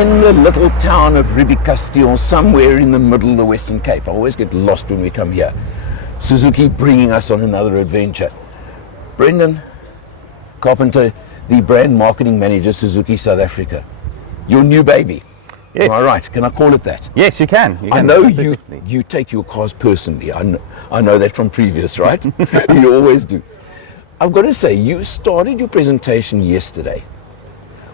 in the little town of Ribicastille, somewhere in the middle of the Western Cape. I always get lost when we come here. Suzuki bringing us on another adventure. Brendan Carpenter, the brand marketing manager, Suzuki South Africa. Your new baby. Yes. Am I right? Can I call it that? Yes, you can. I know you take your cars personally. I know that from previous, right? You always do. I've got to say, you started your presentation yesterday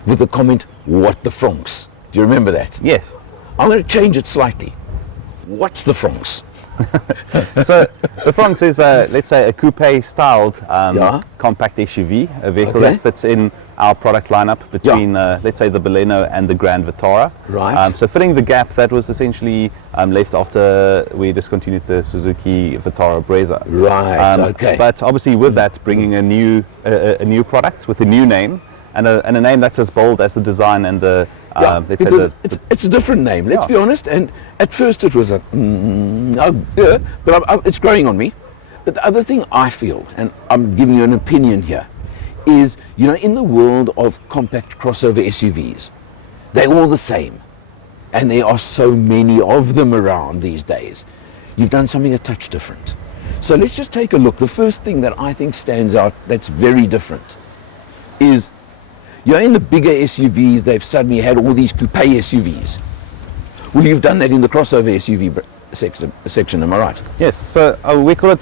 with the comment, "What the Fronx?" Do you remember that? Yes. I'm going to change it slightly. What's the Fronx? So the Fronx is, let's say, a coupe-styled compact SUV, a vehicle that fits in our product lineup between, let's say, the Baleno and the Grand Vitara. Right. So filling the gap that was essentially left after we discontinued the Suzuki Vitara Brezza. Right. Okay. But obviously, with that, bringing a new product with a new name. And a name that's as bold as the design and the because it's a different name. Let's be honest. And at first it was a but it's growing on me. But the other thing I feel, and I'm giving you an opinion here, is in the world of compact crossover SUVs, they're all the same, and there are so many of them around these days. You've done something a touch different. So let's just take a look. The first thing that I think stands out that's very different is. In the bigger SUVs, they've suddenly had all these coupe SUVs. Well, you've done that in the crossover SUV section, am I right? Yes, so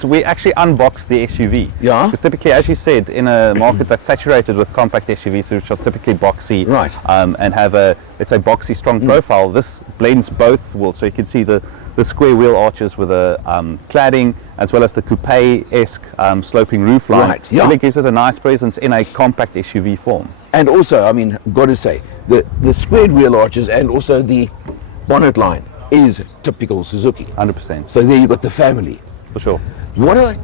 we actually unboxed the SUV. Yeah. Because typically, as you said, in a market that's saturated with compact SUVs, which are typically boxy, right, and have a, let's say, boxy, strong profile, this blends both worlds. So you can see the square wheel arches with a cladding, as well as the coupe-esque sloping roof line. Right, yeah. Really gives it a nice presence in a compact SUV form. And also, I mean, got to say, the squared wheel arches and also the bonnet line is typical Suzuki. 100%. So there you've got the family. For sure.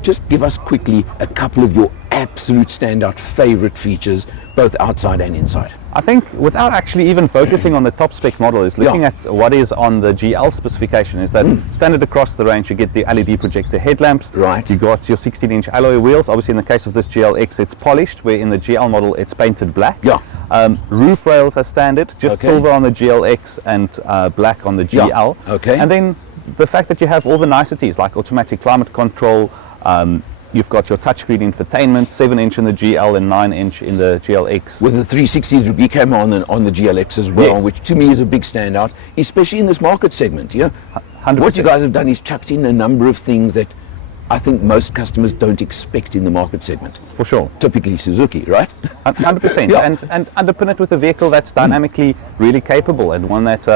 Just give us quickly a couple of your absolute standout favorite features, both outside and inside. I think without actually even focusing on the top spec model is looking at what is on the GL specification is that standard across the range you get the LED projector headlamps. Right. You got your 16-inch alloy wheels. Obviously in the case of this GLX it's polished, where in the GL model it's painted black. Yeah. Roof rails are standard, just silver on the GLX and black on the GL. Yeah. Okay. And then the fact that you have all the niceties like automatic climate control, you've got your touchscreen infotainment, 7-inch in the GL and 9-inch in the GLX. With a 360-degree camera on the GLX as well, which to me is a big standout, especially in this market segment. 100%. What you guys have done is chucked in a number of things that I think most customers don't expect in the market segment. For sure. Typically Suzuki, right? 100%. And underpin it with a vehicle that's dynamically really capable, and one that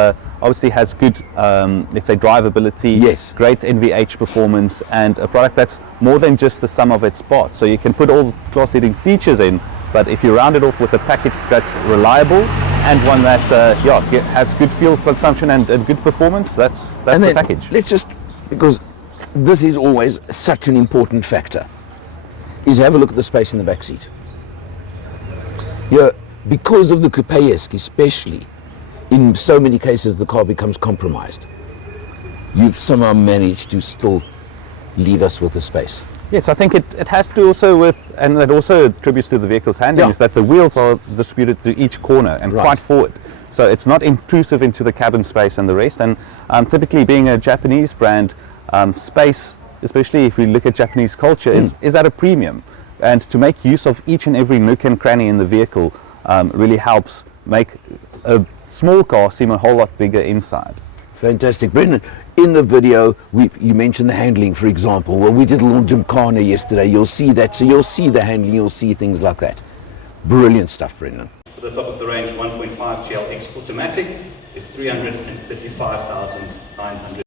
obviously has good, let's say, drivability, great NVH performance, and a product that's more than just the sum of its parts. So you can put all class-leading features in, but if you round it off with a package that's reliable and one that has good fuel consumption and good performance, that's the package. Let's just, because this is always such an important factor, is have a look at the space in the back seat. Because of the coupe-esque, especially, in so many cases the car becomes compromised. You've somehow managed to still leave us with the space. Yes, I think it has to do also with, and that also attributes to the vehicle's handling, is that the wheels are distributed to each corner and quite forward. So it's not intrusive into the cabin space and the rest. And typically being a Japanese brand, space, especially if we look at Japanese culture, is at a premium. And to make use of each and every nook and cranny in the vehicle really helps make a small car seem a whole lot bigger inside. Fantastic. Brendan, in the video, you mentioned the handling, for example. Well, we did a little gymkhana yesterday. You'll see that. So you'll see the handling, you'll see things like that. Brilliant stuff, Brendan. For the top of the range 1.5 GLX automatic is 335,900.